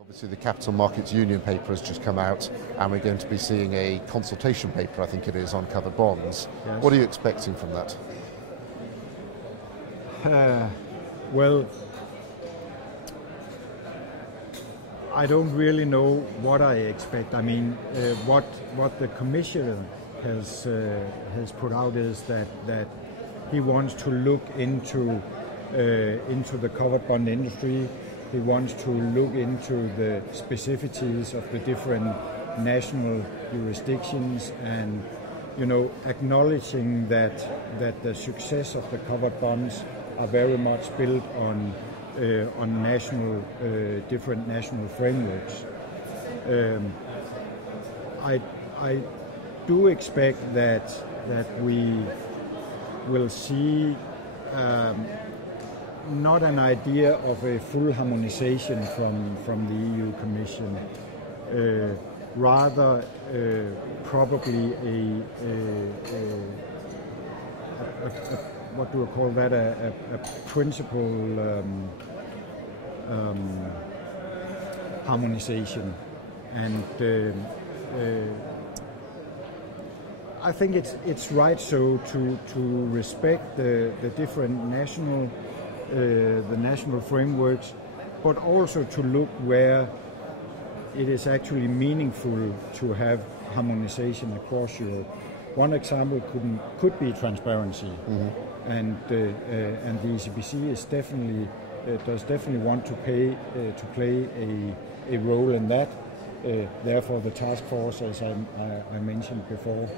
Obviously the Capital Markets Union paper has just come out and we're going to be seeing a consultation paper, I think it is, on covered bonds. Yes. What are you expecting from that? Well, I don't really know what I expect. I mean, what the Commissioner has put out is that he wants to look into the covered bond industry. He wants to look into the specificities of the different national jurisdictions, and acknowledging that the success of the covered bonds are very much built on national different national frameworks. I do expect that we will see not an idea of a full harmonization from the EU Commission, rather probably a what do I call that, a principal harmonization, and I think it's right so to respect the different national frameworks, but also to look where it is actually meaningful to have harmonization across Europe. One example could be transparency, and the ECBC is does definitely want to play a role in that. Therefore, the task force, as I mentioned before,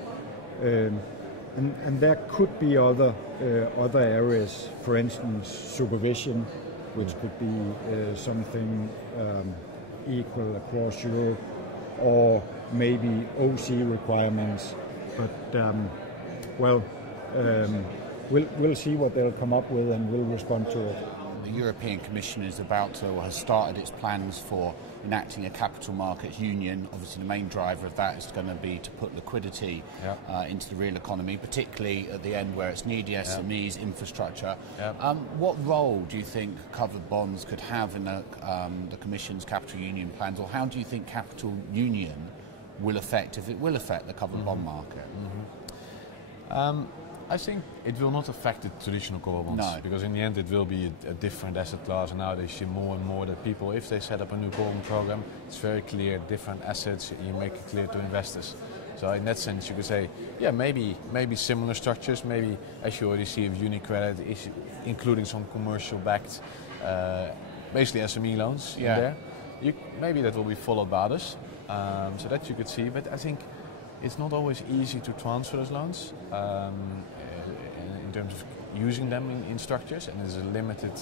and there could be other areas, for instance, supervision, which could be something equal across Europe, or maybe OC requirements. But we'll see what they'll come up with, and we'll respond to it. The European Commission is about to, or has started its plans for enacting a capital markets union. Obviously the main driver of that is going to be to put liquidity into the real economy, particularly at the end where it's needy, SMEs, infrastructure. What role do you think covered bonds could have in the Commission's capital union plans, or how do you think capital union will affect, if it will affect, the covered bond market? I think it will not affect the traditional covered bonds, because in the end it will be a different asset class, and now they see more and more that people, if they set up a new covered bond program, it's very clear, different assets, you make it clear to investors. So in that sense you could say, yeah, maybe similar structures, maybe as you already see with UniCredit, including some commercial backed, basically SME loans in there. Maybe that will be followed by others, so that you could see, but I think it's not always easy to transfer those loans in terms of using them in structures, and there's a limited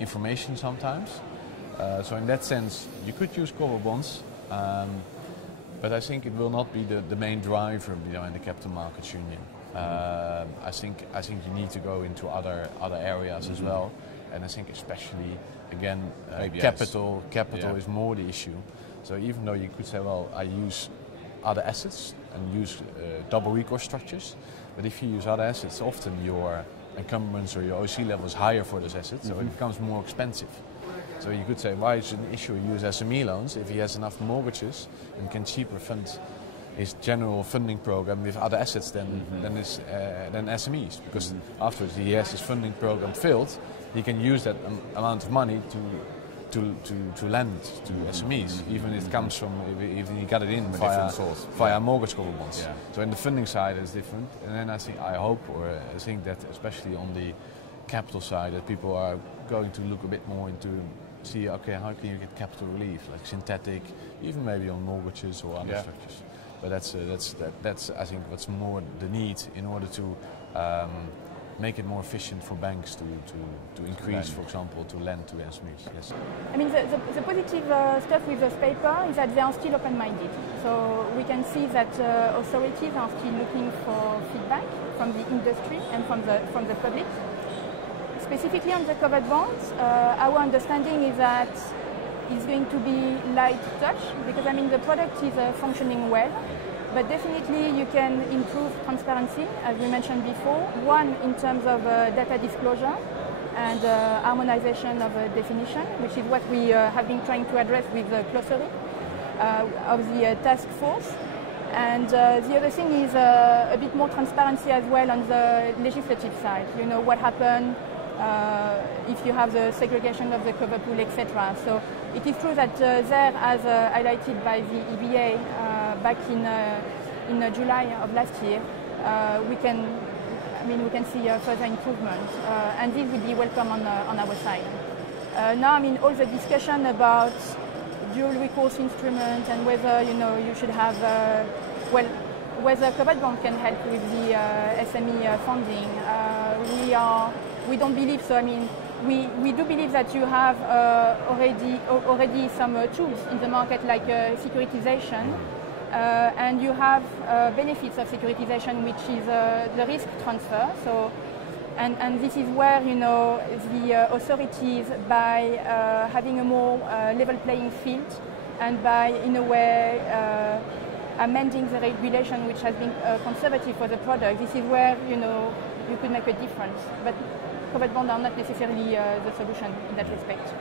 information sometimes. So in that sense, you could use covered bonds, but I think it will not be the main driver behind the capital markets union. I think you need to go into other areas as well, and I think especially again capital is more the issue. So even though you could say, well, I use other assets and use double recourse structures, but if you use other assets, often your encumbrance or your OC level is higher for those assets, so it becomes more expensive. So you could say, why is it an issue to use SME loans if he has enough mortgages and can cheaper fund his general funding program with other assets than SMEs? Because afterwards he has his funding program filled, he can use that amount of money to lend to SMEs, even if it comes from, even you got it in via mortgage covered bonds. So in the funding side it's different, and then I think that especially on the capital side, that people are going to look a bit more into see, okay, how can you get capital relief, like synthetic, even maybe on mortgages or other structures. But that's I think what's more the need in order to make it more efficient for banks to increase, for example, to lend to SMEs. Yes. I mean, the positive stuff with this paper is that they are still open-minded. So we can see that authorities are still looking for feedback from the industry and from the public. Specifically on the covered bonds, our understanding is that it's going to be light touch, because I mean the product is functioning well. But definitely you can improve transparency, as we mentioned before. One, in terms of data disclosure, and harmonization of a definition, which is what we have been trying to address with the glossary of the task force. And the other thing is a bit more transparency as well on the legislative side. You know, what happened if you have the segregation of the cover pool, etc. So it is true that there, as highlighted by the EBA back in July of last year, we can see further improvement, and this will be welcome on our side. Now, all the discussion about dual recourse instruments and whether you should have whether covered bond can help with the SME funding. We don't believe so. We do believe that you have already some tools in the market like securitization, and you have benefits of securitization, which is the risk transfer. So, and this is where the authorities, by having a more level playing field, and by in a way amending the regulation, which has been conservative for the product, this is where you could make a difference. But covered bonds are not necessarily the solution in that respect.